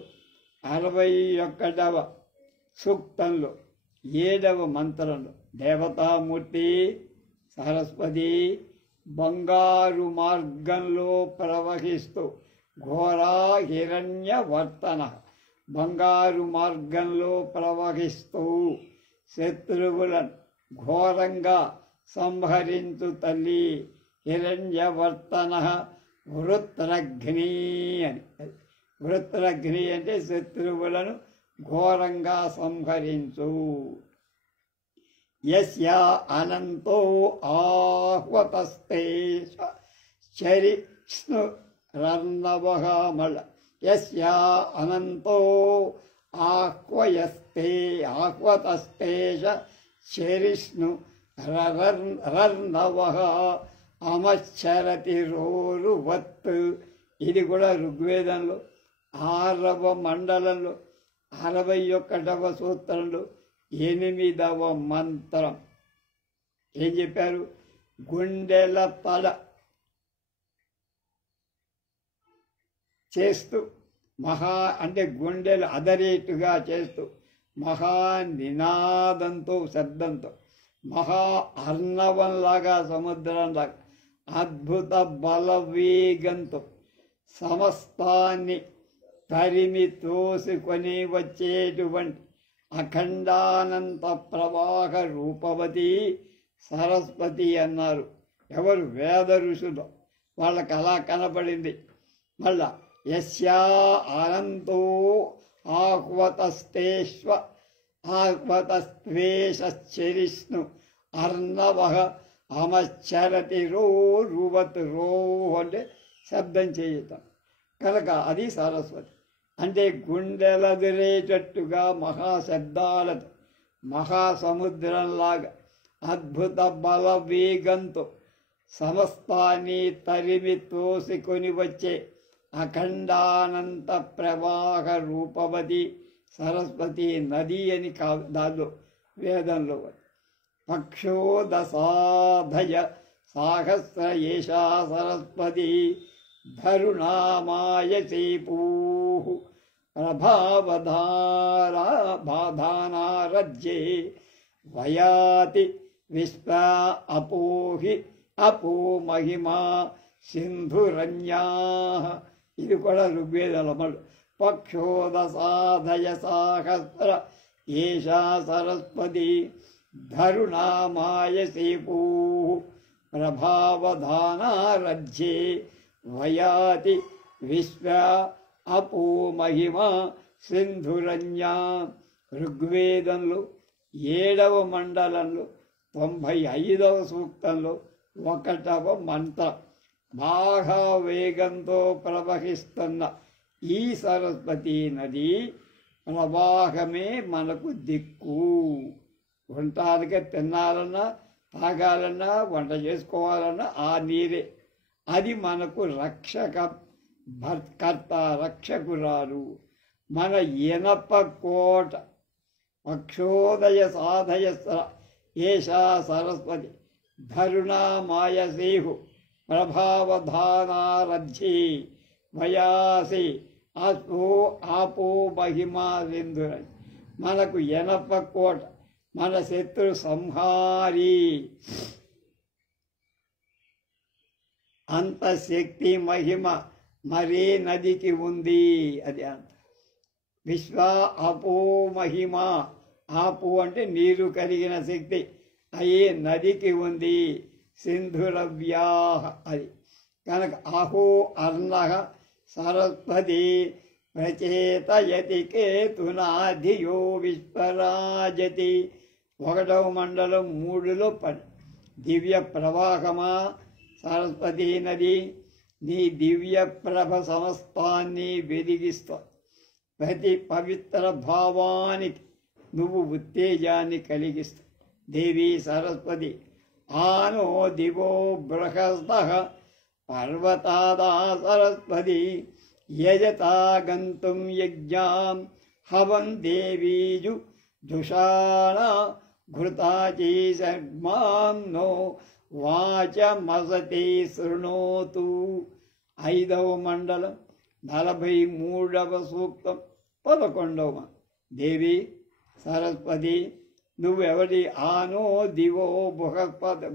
61వ సూక్తంలో 7వ మంత్రంలో దేవతామూర్తి సరస్వతి బంగారు మార్గంలో ప్రవహిస్తూ ఘోరా హిరణ్యవర్తన, బంగారు మార్గంలో ప్రవహిస్తూ శత్రువులను ఘోరంగా సంహరించు తల్లి హిరణ్యవర్తన వృత్రఘ్ని అని. వృత్రఘ్ని అంటే శత్రువులను ఘోరంగా సంహరించు. యస్యా అనంతో ఆహ్వతస్తే చరిష్ణు రర్ణవహామళ. యస్యా అనంతో ఆహ్వతస్తేష చరిష్ణు రర్ణవః అమశ్చరతి రోరువత్. ఇది కూడా ఋగ్వేదంలో 6వ మండలంలో 61వ సూత్రంలో 8వ మంత్రం. ఏం చెప్పారు? గుండెల తల చేస్తూ అంటే గుండెలు అదరేటుగా చేస్తూ నినాదంతో శబ్దంతో అర్ణవంలాగా సముద్రంలాగా అద్భుత బలవేగంతో సమస్తాన్ని తరిమి తోసుకొని వచ్చేటువంటి అఖండానంత ప్రవాహ రూపవతి సరస్వతి అన్నారు. ఎవరు? వేద ఋషులు. వాళ్ళకి అలా కనపడింది. మళ్ళా యస్యా అనంతో ఆహ్వతస్త్వేషరిష్ణు అర్ణవః అమశ్చరతి రోరువత్. రో అంటే శబ్దం చేయుతాం కనుక అది సరస్వతి. అంటే గుండెలదిరేటట్టుగా మహాశబ్దాలతో మహాసముద్రంలాగా అద్భుత బలవేగంతో సమస్తాన్ని తరిమి తోసుకొని వచ్చే అఖండానంత ప్రవాహ రూపవతి సరస్వతి నది అని దానిలో వేదంలో. పక్షోదసాధయ సాహస్ర ఏషా సరస్వతి ధరుణామాయసీపూః ప్రభావధానారజ్యే వయాతి విశ్వ అపో మహిమా సింధురన్యాః. ఇది కూడా ఋగ్వేదలమలు. పక్షోదసాధయ సాహస్ర ఏషా సరస్వతి ధరుణామాయసీపూః ప్రభావధానారజ్యే వయాతి విశ్వ అపో మహిమా సింధురన్యా. ఋగ్వేదంలో 7వ మండలంలో 95వ సూక్తంలో 1వ మంత్రం. బాగా వేగంతో ప్రవహిస్తున్న ఈ సరస్వతి నది ప్రవాహమే మనకు దిక్కు. ఉండటానికి తినాలన్నా తాగాలన్నా వంట చేసుకోవాలన్నా ఆ నీరే. అది మనకు రక్షకురాలు. మన ఇనప కోట. పక్షోదయ సాధయ ఏషా సరస్వతి ధరుణామాయసీః ప్రభావధానారజ్యే వయాసి ఆపో మహిమా సింధురన్. మనకు ఎనప కోట, మన శత్రు సంహారి. అంత శక్తి మహిమ మరే నదికి ఉంది. అది అంత. విశ్వ అపో మహిమ. ఆపు అంటే నీరు కలిగిన శక్తి. అయ్యే నదికి ఉంది. సింధురవ్యాహ. అది కనుక అహో అర్ణః సరస్వతి ప్రచేతయతి కేతునాధియో విశ్వరాజతి. 1వ మండలం 3లో 10. దివ్య ప్రవాహమా సరస్వతీ నది, నీ దివ్య ప్రభ సమస్తాన్ని వెలిగిస్తా. ప్రతి పవిత్ర భావానికి నువ్వు ఉత్తేజాన్ని కలిగిస్తావు. దేవి సరస్వతి ఆనో దివో బృహస్పః పర్వతాదా సరస్వతి యజతా గంతుం యజ్ఞాం హవం దేవీజు జుషాణ ఘృతాచీ శర్మాం నో వాచమసతే శృణోతు. 5వ మండలం 43వ సూక్తం 11వ. దేవి సరస్వతి నువ్వెవడి ఆనో దివో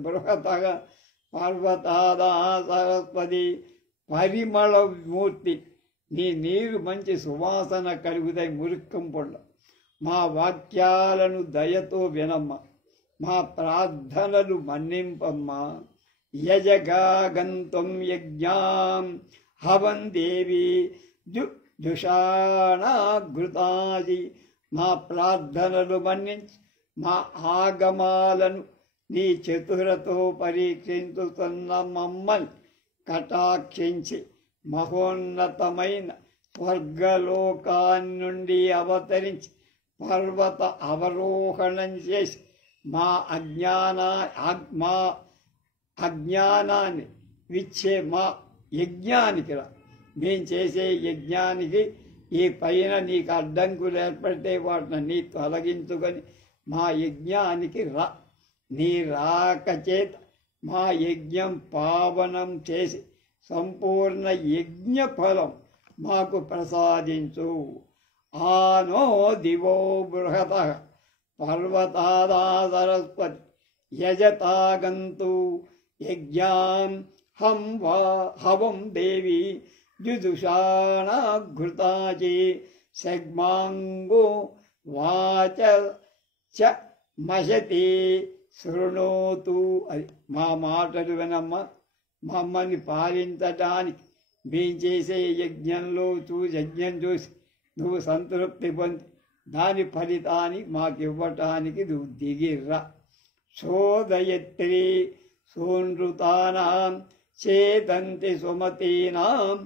బృహతగ పర్వతాదా సరస్వతి పరిమళ మూర్తి. నీ నీరు మంచి సువాసన కలుగుతాయి మురుక్కం పొండ. మా వాక్యాలను దయతో వినమ్మ, మా ప్రార్థనలు మన్నింపమ్మా. యజగాగంతం యజ్ఞాం హవం దేవి జుషాణాఘృతాది. మా ప్రార్థనలు మన్నించి మా ఆగమాలను నీ చతురతో పరీక్షించుతున్న మమ్మల్ని కటాక్షించి మహోన్నతమైన స్వర్గలోకాన్ని నుండి అవతరించి పర్వత అవరోహణం చేసి మా అజ్ఞానాన్ని విచ్చే మా యజ్ఞానికి రా. మేము చేసే యజ్ఞానికి ఈ పైన నీకు అడ్డంకులు ఏర్పడితే వాటిని నీ తొలగించుకొని మా యజ్ఞానికి రా. నీ రాక చేత మా యజ్ఞం పావనం చేసి సంపూర్ణ యజ్ఞ ఫలం మాకు ప్రసాదించు. ఆనో దివో బృహత పర్వతాదా సరస్వతి యజతాగంతు యజ్ఞాం హవం దేవి జుదుషాణాఘృతాచి. శగ్మాంగో వాచ చ మశతి శృణోతు. అది మా మాటలు వినమ్మ. మమ్మల్ని పాలించటానికి మేము చేసే యజ్ఞం చూసి నువ్వు సంతృప్తి పొంది దాని ఫలితాన్ని మాకివ్వటానికి నువ్వు దిగిర్రా. శోదయత్రి సోనృతానాం చేతంతి సుమతీనాం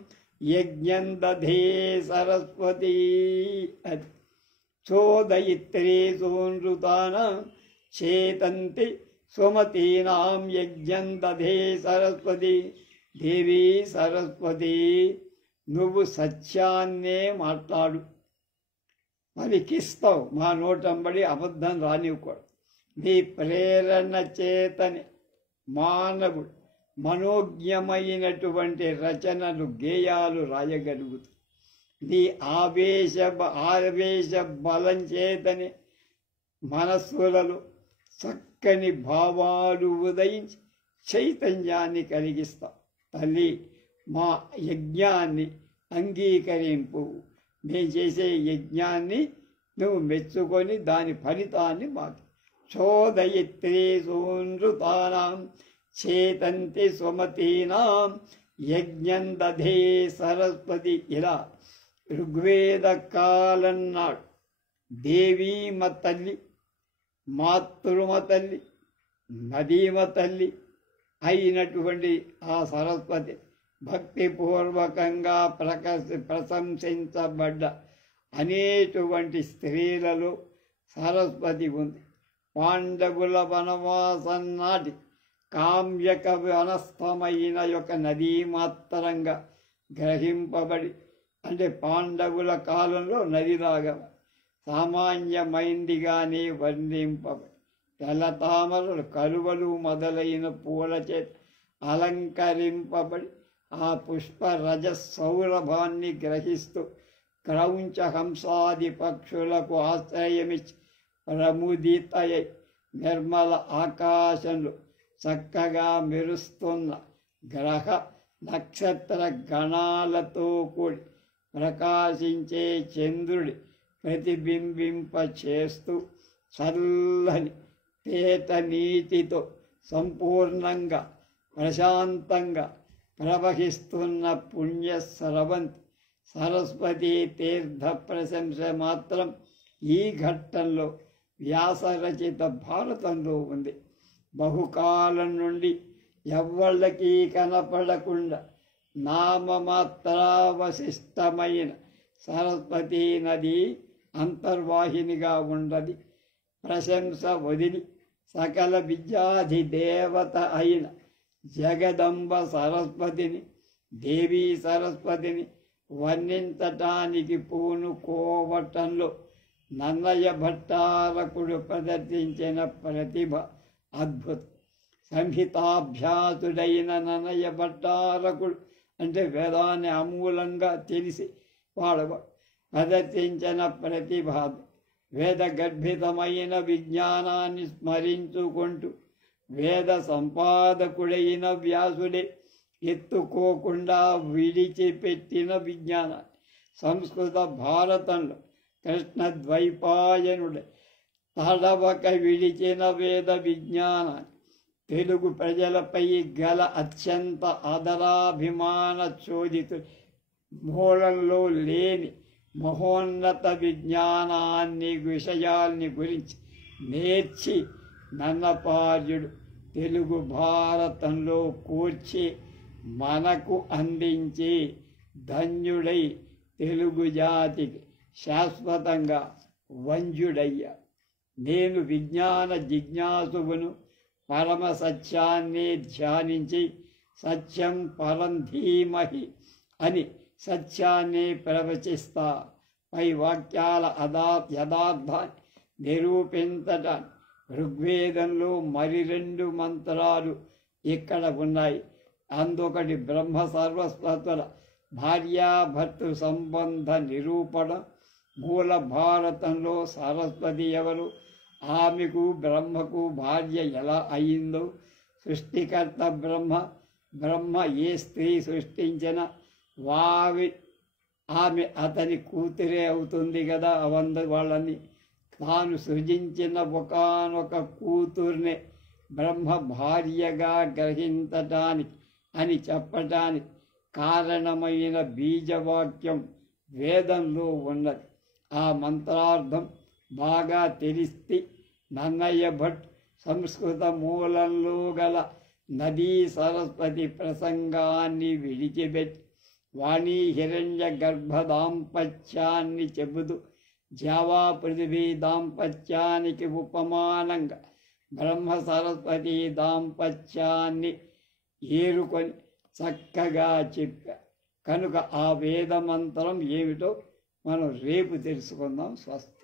యజ్ఞం దధే సరస్వతి. అది చోదయిత్రి సోనృతానాం చేతంతి సుమతీనాం యజ్ఞం దధే సరస్వతి. దేవి సరస్వతి నువ్వు సత్యాన్నే మాట్లాడు, పలికిస్తావు. మా నోటంబడి అబద్ధం రానివ్వకూడదు. నీ ప్రేరణ చేతని మానవుడు మనోజ్ఞమైనటువంటి రచనలు గేయాలు రాయగలుగుతాడు. నీ ఆవేశ బలం చేతని మనస్సులలో చక్కని భావాలు ఉదయించి చైతన్యాన్ని కలిగిస్తావు. తల్లి మా యజ్ఞాన్ని అంగీకరింపు. మేము చేసే యజ్ఞాన్ని నువ్వు మెచ్చుకొని దాని ఫలితాన్ని మాకు. చోదయిత్రి సోనృతానాం చేతంతి స్వమతీనాం యజ్ఞం దధే సరస్వతి. ఇలా ఋగ్వేద కాలం నాడు దేవీమ తల్లి, మాతృమ తల్లి, నదీమ తల్లి అయినటువంటి ఆ సరస్వతి భక్తిపూర్వకంగా ప్రశంసించబడ్డ అనేటువంటి స్త్రీలలో సరస్వతి ఉంది. పాండవుల వనవాసం నాటి కామ్యక వనస్థమైన యొక్క నదీ మాత్రంగా గ్రహింపబడి, అంటే పాండవుల కాలంలో నదిలాగా సామాన్యమైందిగానే వర్ణింపబడి తెల్లతామరలు కలువలు మొదలైన పూల చేత అలంకరింపబడి ఆ పుష్ప రజసౌరభాన్ని గ్రహిస్తూ క్రౌంచ హంసాది పక్షులకు ఆశ్రయమిచ్చి ప్రముదితయై నిర్మల ఆకాశంలో చక్కగా మెరుస్తున్న గ్రహ నక్షత్ర గణాలతో కూడి ప్రకాశించే చంద్రుడి ప్రతిబింబింప చేస్తూ చల్లని తేట నీటితో సంపూర్ణంగా ప్రశాంతంగా ప్రవహిస్తున్న పుణ్య స్రవంతి సరస్వతీ తీర్థ ప్రశంస మాత్రం ఈ ఘట్టంలో వ్యాసరచిత భారతంలో ఉంది. బహుకాలం నుండి ఎవ్వళ్ళకీ కనపడకుండా నామమాత్రావశిష్టమైన సరస్వతీ నది అంతర్వాహినిగా ఉండది. ప్రశంస వదిలి సకల విద్యాధిదేవత అయిన జగదంబ సరస్వతిని, దేవీ సరస్వతిని వర్ణించటానికి పూనుకోవటంలో నన్నయ్య భట్టారకుడు ప్రదర్శించిన ప్రతిభ అద్భుతం. సంహితాభ్యాసుడైన నన్నయ భట్టారకుడు అంటే వేదాన్ని అమూలంగా తెలిసి వాడవాడు ప్రదర్శించిన ప్రతిభాత వేద గర్భితమైన విజ్ఞానాన్ని స్మరించుకుంటూ వేద సంపాదకుడైన వ్యాసుడే ఎత్తుకోకుండా విడిచిపెట్టిన విజ్ఞానాన్ని సంస్కృత భారతంలో కృష్ణద్వైపాయనుడే తడవక విడిచిన వేద విజ్ఞానాన్ని తెలుగు ప్రజలపై గల అత్యంత ఆదరాభిమాన చోదితు మూలంలో లేని మహోన్నత విషయాల్ని గురించి నేర్చి నన్నపార్యుడు తెలుగు భారతంలో కూర్చి మనకు అందించి ధన్యుడై తెలుగు జాతికి శాశ్వతంగా వంజుడయ్యా. నేను విజ్ఞాన జిజ్ఞాసువును పరమ సత్యాన్ని ధ్యానించి సత్యం పరం ధీమహి అని సత్యాన్ని ప్రవచిస్తా. పై వాక్యాల యథార్థాన్ని నిరూపించటానికి ఋగ్వేదంలో మరి 2 మంత్రాలు ఇక్కడ ఉన్నాయి. అందుకటి బ్రహ్మ సర్వస్వతుల భార్యాభర్తృ సంబంధ నిరూపణ. మూల భారతంలో సరస్వతి ఎవరు, ఆమెకు బ్రహ్మకు భార్య ఎలా అయిందో, సృష్టికర్త బ్రహ్మ ఏ స్త్రీ సృష్టించిన ఆమె అతని కూతురే అవుతుంది కదా. వాళ్ళని తాను సృజించిన ఒకానొక కూతుర్నే బ్రహ్మ భార్యగా గ్రహించటానికి అని చెప్పటానికి కారణమైన బీజవాక్యం వేదంలో ఉన్నది. ఆ మంత్రార్థం బాగా తెలిస్తే నన్నయ్య భట్ సంస్కృత మూలంలో గల నదీ సరస్వతి ప్రసంగాన్ని విడిచిపెట్టి వాణి హిరణ్య గర్భ దాంపత్యాన్ని చెబుతూ జావా పృథివీ దాంపత్యానికి ఉపమానంగా బ్రహ్మ సరస్వతి దాంపత్యాన్ని ఏరుకొని చక్కగా చెప్పారు. కనుక ఆ వేద మంత్రం ఏమిటో మనం రేపు తెలుసుకుందాం. స్వస్తి.